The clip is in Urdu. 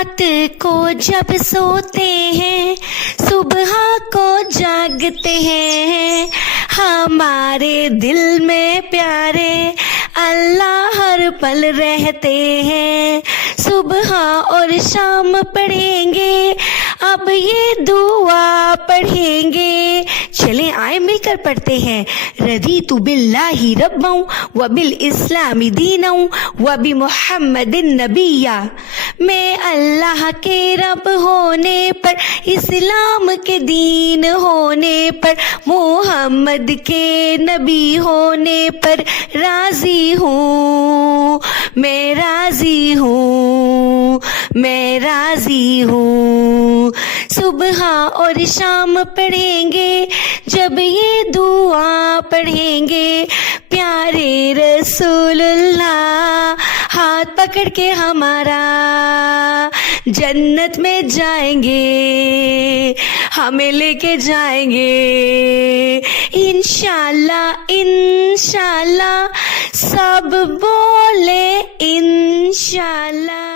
رات کو جب سوتے ہیں صبح کو جاگتے ہیں، ہمارے دل میں پیارے اللہ ہر پل رہتے ہیں۔ صبح اور شام پڑھیں گے، اب یہ دعا پڑھیں گے، چلیں آئے مل کر پڑھتے ہیں۔ رضیت باللہ ربا وبالاسلام دینا وبمحمد نبیا، میں اللہ کے رب ہونے پر، اسلام کے دین ہونے پر، محمد کے نبی ہونے پر راضی ہوں، میں راضی ہوں، میں راضی ہوں۔ صبح اور شام پڑھیں گے، جب یہ دعا پڑھیں گے، پیارے رسول اللہ ہاتھ پکڑ کے ہمارا جنت میں جائیں گے، ہمیں لے کے جائیں گے انشاءاللہ انشاءاللہ، سب بولے انشاءاللہ۔